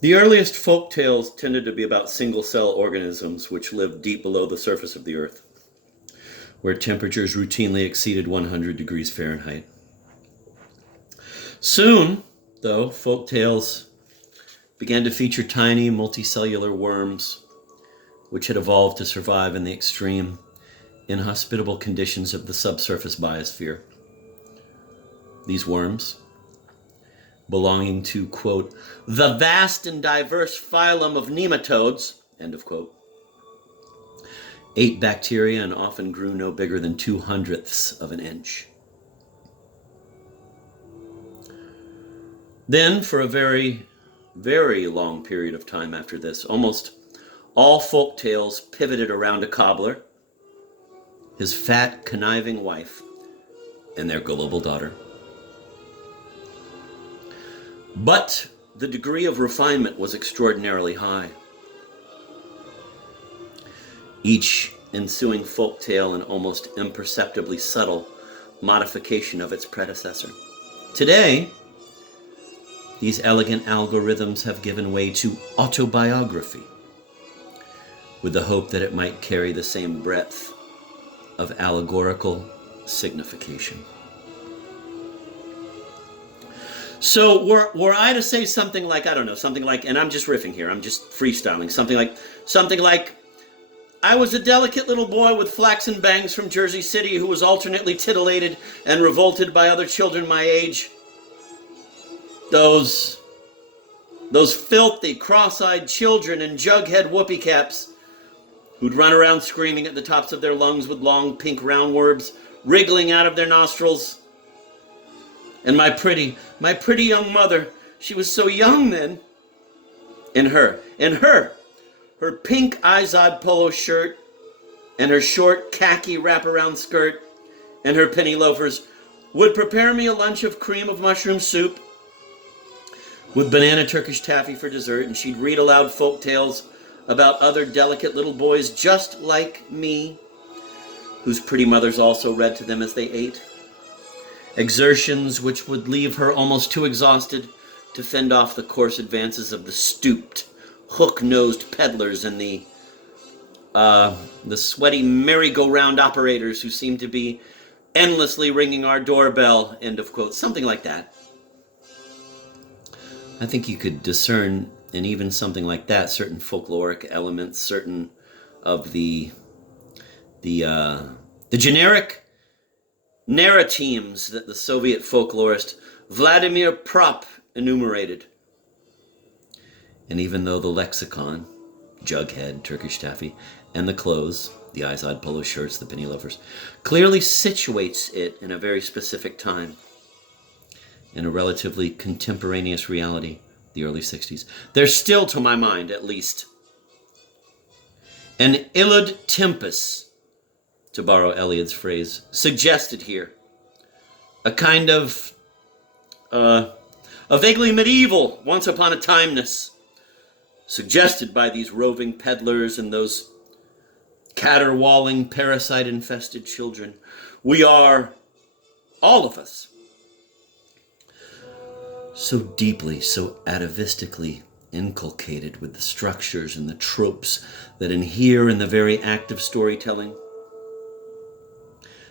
The earliest folk tales tended to be about single cell organisms which lived deep below the surface of the earth, where temperatures routinely exceeded 100 degrees Fahrenheit. Soon, though, folk tales began to feature tiny multicellular worms which had evolved to survive in the extreme, inhospitable conditions of the subsurface biosphere. These worms, belonging to, quote, the vast and diverse phylum of nematodes, end of quote, ate bacteria and often grew no bigger than 2/100ths of an inch. Then, for a very, very long period of time after this, almost all folk tales pivoted around a cobbler, his fat, conniving wife, and their gullible daughter. But the degree of refinement was extraordinarily high. Each ensuing folk tale an almost imperceptibly subtle modification of its predecessor. Today, these elegant algorithms have given way to autobiography, with the hope that it might carry the same breadth of allegorical signification. So were I to say something like, I don't know, something like, and I'm just riffing here, I'm just freestyling, something like, I was a delicate little boy with flaxen bangs from Jersey City who was alternately titillated and revolted by other children my age. Those filthy, cross-eyed children in jughead whoopee caps who'd run around screaming at the tops of their lungs with long pink roundworms wriggling out of their nostrils. And my pretty young mother, she was so young then. And her pink Izod polo shirt and her short khaki wraparound skirt and her penny loafers would prepare me a lunch of cream of mushroom soup with banana Turkish taffy for dessert, and she'd read aloud folk tales about other delicate little boys just like me, whose pretty mothers also read to them as they ate. Exertions which would leave her almost too exhausted to fend off the coarse advances of the stooped, hook-nosed peddlers and the sweaty merry-go-round operators who seemed to be endlessly ringing our doorbell, end of quote, something like that. I think you could discern in even something like that certain folkloric elements, certain of the generic narratemes that the Soviet folklorist Vladimir Prop enumerated. And even though the lexicon, jughead, Turkish taffy, and the clothes, the Izod polo shirts, the penny loafers, clearly situates it in a very specific time, in a relatively contemporaneous reality, the early 60s. There's still, to my mind at least, an illud tempus, to borrow Eliot's phrase, suggested here. A kind of, a vaguely medieval, once upon a timeness, suggested by these roving peddlers and those caterwauling, parasite-infested children. We are, all of us, so deeply, so atavistically inculcated with the structures and the tropes that inhere in the very act of storytelling,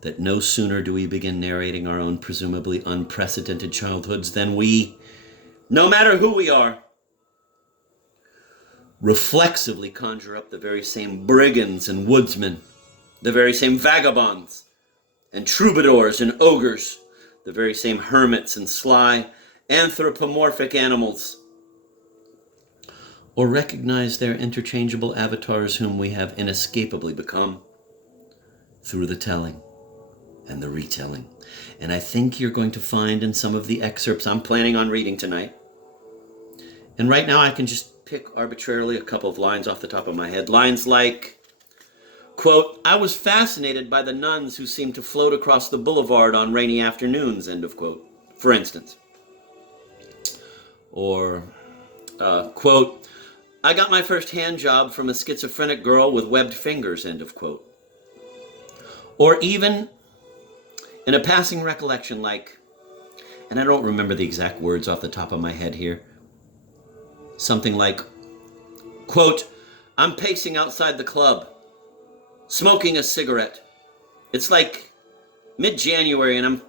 that no sooner do we begin narrating our own presumably unprecedented childhoods than we, no matter who we are, reflexively conjure up the very same brigands and woodsmen, the very same vagabonds and troubadours and ogres, the very same hermits and sly anthropomorphic animals, or recognize their interchangeable avatars whom we have inescapably become through the telling and the retelling. And I think you're going to find in some of the excerpts I'm planning on reading tonight, and right now I can just pick arbitrarily a couple of lines off the top of my head. Lines like, quote, I was fascinated by the nuns who seemed to float across the boulevard on rainy afternoons, end of quote, for instance. Or, quote, I got my first hand job from a schizophrenic girl with webbed fingers, end of quote. Or even in a passing recollection like, and I don't remember the exact words off the top of my head here, Something like, quote, I'm pacing outside the club, smoking a cigarette. It's like mid-January and I'm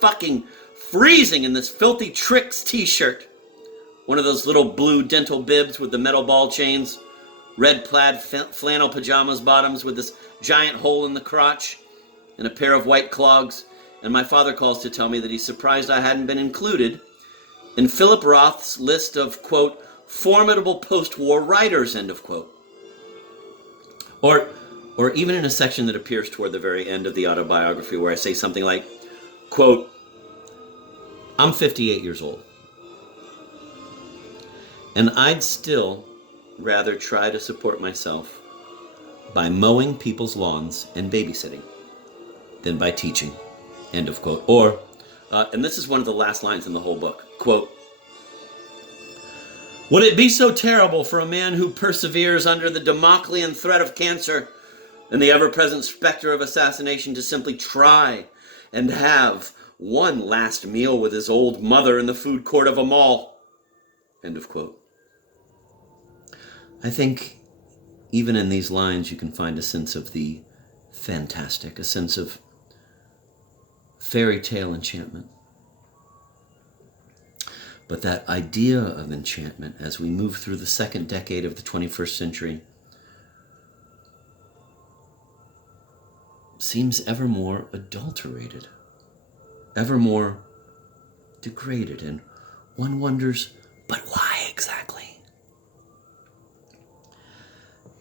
fucking freezing in this filthy Tricks t-shirt. One of those little blue dental bibs with the metal ball chains, red plaid flannel pajamas bottoms with this giant hole in the crotch, and a pair of white clogs. And my father calls to tell me that he's surprised I hadn't been included in Philip Roth's list of, quote, formidable post-war writers, end of quote. Or even in a section that appears toward the very end of the autobiography where I say something like, quote, I'm 58 years old, and I'd still rather try to support myself by mowing people's lawns and babysitting than by teaching, end of quote. Or, and this is one of the last lines in the whole book, quote, would it be so terrible for a man who perseveres under the Damoclean threat of cancer and the ever-present specter of assassination to simply try and have one last meal with his old mother in the food court of a mall, end of quote. I think even in these lines you can find a sense of the fantastic, a sense of fairy tale enchantment. But that idea of enchantment as we move through the second decade of the 21st century seems ever more adulterated, ever more degraded, and one wonders, but why exactly?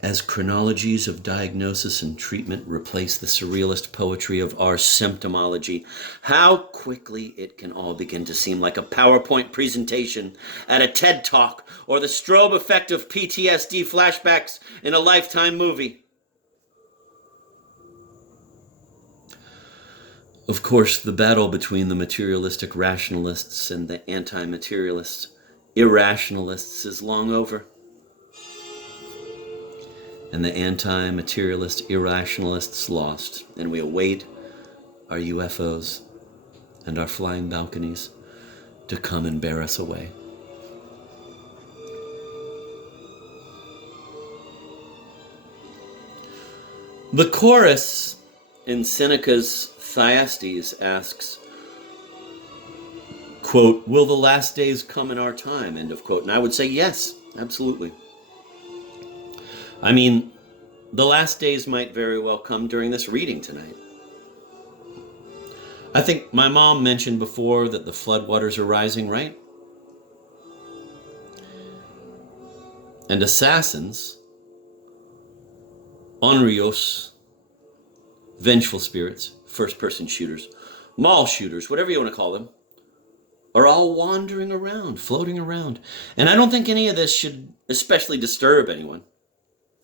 As chronologies of diagnosis and treatment replace the surrealist poetry of our symptomology, how quickly it can all begin to seem like a PowerPoint presentation at a TED Talk or the strobe effect of PTSD flashbacks in a Lifetime movie. Of course, the battle between the materialistic rationalists and the anti-materialist irrationalists is long over. And the anti-materialist irrationalists lost, and we await our UFOs and our flying balconies to come and bear us away. The chorus in Seneca's Thyestes asks, quote, will the last days come in our time, end of quote. And I would say yes, absolutely. I mean, the last days might very well come during this reading tonight. I think my mom mentioned before that the floodwaters are rising, right? And assassins, enrios, vengeful spirits, first-person shooters, mall shooters, whatever you want to call them, are all wandering around, floating around. And I don't think any of this should especially disturb anyone.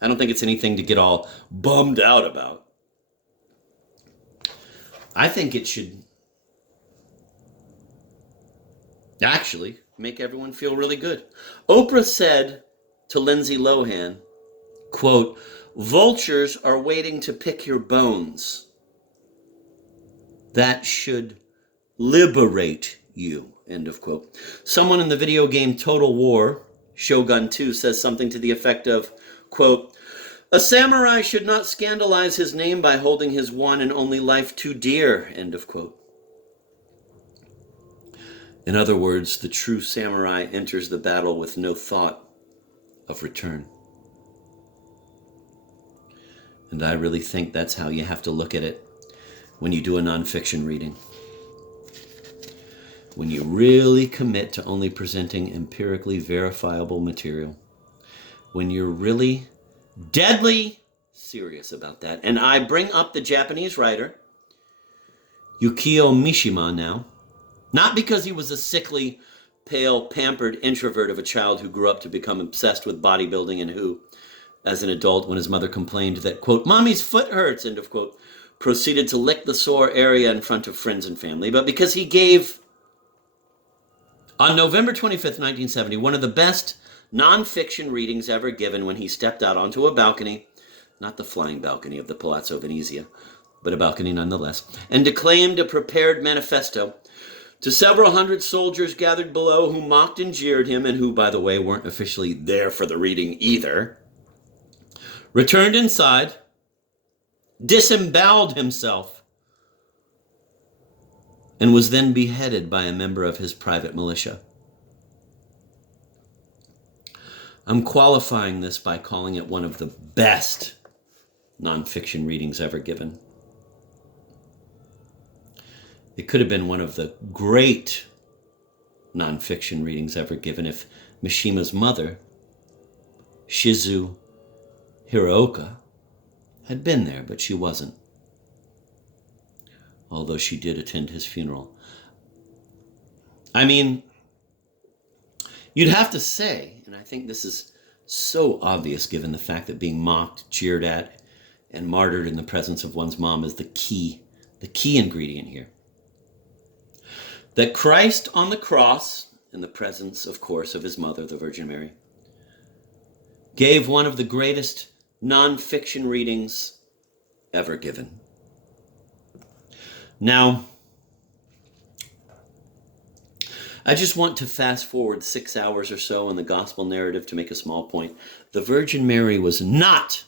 I don't think it's anything to get all bummed out about. I think it should actually make everyone feel really good. Oprah said to Lindsay Lohan, quote, vultures are waiting to pick your bones. That should liberate you, end of quote. Someone in the video game Total War, Shogun 2, says something to the effect of, quote, a samurai should not scandalize his name by holding his one and only life too dear, end of quote. In other words, the true samurai enters the battle with no thought of return. And I really think that's how you have to look at it when you do a nonfiction reading. When you really commit to only presenting empirically verifiable material. When you're really deadly serious about that. And I bring up the Japanese writer, Yukio Mishima now, not because he was a sickly, pale, pampered introvert of a child who grew up to become obsessed with bodybuilding and who, as an adult, when his mother complained that, quote, mommy's foot hurts, end of quote, proceeded to lick the sore area in front of friends and family, but because he gave, on November 25th, 1970, one of the best nonfiction readings ever given when he stepped out onto a balcony, not the flying balcony of the Palazzo Venezia, but a balcony nonetheless, and declaimed a prepared manifesto To several hundred soldiers gathered below who mocked and jeered him, and who, by the way, weren't officially there for the reading either, returned inside, disemboweled himself, and was then beheaded by a member of his private militia. I'm qualifying this by calling it one of the best nonfiction readings ever given. It could have been one of the great nonfiction readings ever given if Mishima's mother, Shizu Hiraoka, had been there, but she wasn't. Although she did attend his funeral. I mean, you'd have to say, and I think this is so obvious given the fact that being mocked, jeered at, and martyred in the presence of one's mom is the key ingredient here. That Christ on the cross, in the presence, of course, of his mother, the Virgin Mary, gave one of the greatest nonfiction readings ever given. Now, I just want to fast forward 6 hours or so in the gospel narrative to make a small point. The Virgin Mary was not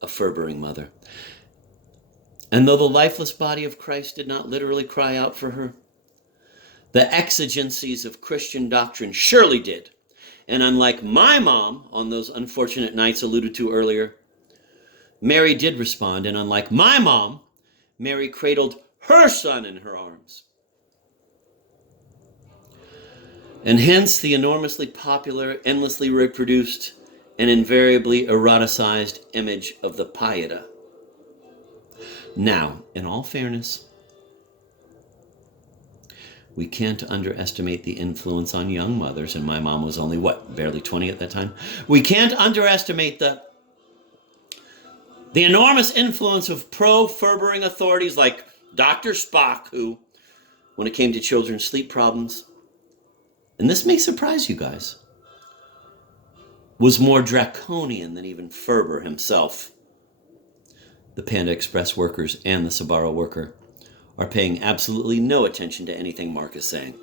a Ferbering mother. And though the lifeless body of Christ did not literally cry out for her, the exigencies of Christian doctrine surely did. And unlike my mom on those unfortunate nights alluded to earlier, Mary did respond. And unlike my mom, Mary cradled her son in her arms. And hence the enormously popular, endlessly reproduced, and invariably eroticized image of the Pieta. Now, in all fairness, we can't underestimate the influence on young mothers, and my mom was only, barely 20 at that time? We can't underestimate the enormous influence of pro-Ferbering authorities like Dr. Spock, who, when it came to children's sleep problems, and this may surprise you guys, was more draconian than even Ferber himself. The Panda Express workers and the Sbarro worker are paying absolutely no attention to anything Mark is saying.